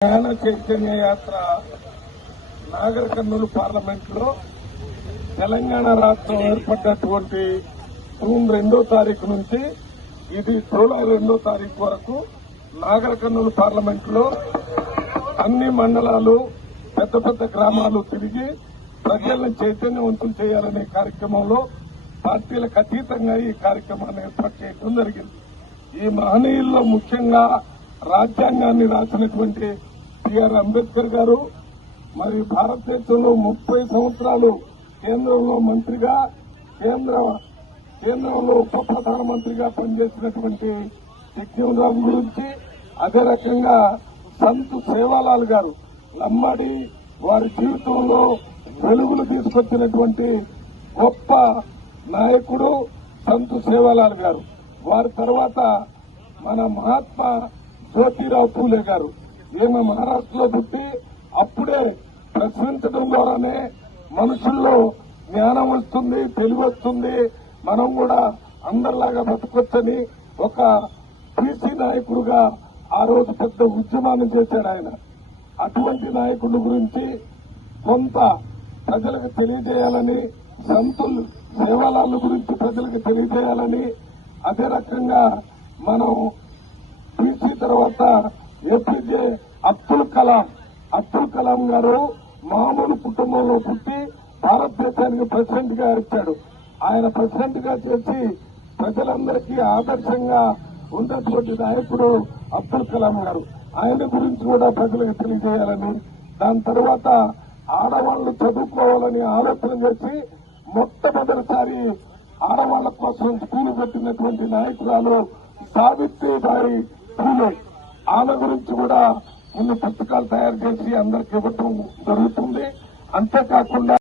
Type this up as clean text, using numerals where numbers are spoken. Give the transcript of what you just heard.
జ్ఞాన చైతన్య యాత్ర నాగర్ కర్నూలు పార్లమెంట్ లో తెలంగాణ రాష్ట్రం ఏర్పడ్డటువంటి జూన్ 2వ తారీఖు నుంచి ఇది జూలై 2వ తారీఖు వరకు నాగర్ కర్నూలు పార్లమెంట్ లో అన్ని మండలాలు పెద్ద పెద్ద గ్రామాలు తిరిగి ప్రజలను చైతన్యవంతం చేయాలనే కార్యక్రమంలో పార్టీలకు అతీతంగా ఈ కార్యక్రమాన్ని ఏర్పాటు చేయడం జరిగింది. ఈ మహనీయుల్లో ముఖ్యంగా రాజ్యాంగాన్ని రాసినటువంటి బిఆర్ అంబేద్కర్ గారు, మరి భారతదేశంలో 30 సంవత్సరాలు కేంద్రంలో మంత్రిగా, కేంద్రంలో ఉప ప్రధానమంత్రిగా పనిచేసినటువంటి జగ్జీవన్ గురించి, అదే రకంగా సంత్ సేవాలాల్ గారు లంబాడి వారి జీవితంలో వెలుగులు తీసుకొచ్చినటువంటి గొప్ప నాయకుడు సంత్ సేవాలాల్ గారు. వారి తర్వాత మన మహాత్మా జ్యోతిరావు పూలే గారు. ఈమె మహారాష్ట్రలో పుట్టి అప్పుడే ప్రశ్నించడం ద్వారానే మనుషుల్లో జ్ఞానం వస్తుంది, తెలివి వస్తుంది, మనం కూడా అందరిలాగా బతకొచ్చని ఒక బీసీ నాయకుడుగా ఆ రోజు పెద్ద ఉద్యమాన్ని చేశాడు ఆయన. అటువంటి నాయకుల గురించి కొంత ప్రజలకు తెలియజేయాలని, సంతులు సేవలాల గురించి ప్రజలకు తెలియజేయాలని, అదే రకంగా మనం బీసీ తర్వాత ఏపీజే అబ్దుల్ కలాం గారు మామూలు కుటుంబంలో పుట్టి భారతదేశానికి ప్రెసిడెంట్ గా ఇచ్చాడు. ఆయన ప్రెసిడెంట్ గా చేసి ప్రజలందరికీ ఆదర్శంగా ఉన్నటువంటి నాయకుడు అబ్దుల్ కలాం గారు. ఆయన గురించి కూడా ప్రజలకు తెలియజేయాలని, దాని తర్వాత ఆడవాళ్లు చదువుకోవాలని ఆలోచన చేసి మొట్టమొదటిసారి ఆడవాళ్ల కోసం స్కూల్ పెట్టినటువంటి నాయకురాలు సావిత్రిబాయి పూలే. ఆమె గురించి కూడా కొన్ని పుస్తకాలు తయారు చేసి అందరికి ఇవ్వటం జరుగుతుంది. అంతేకాకుండా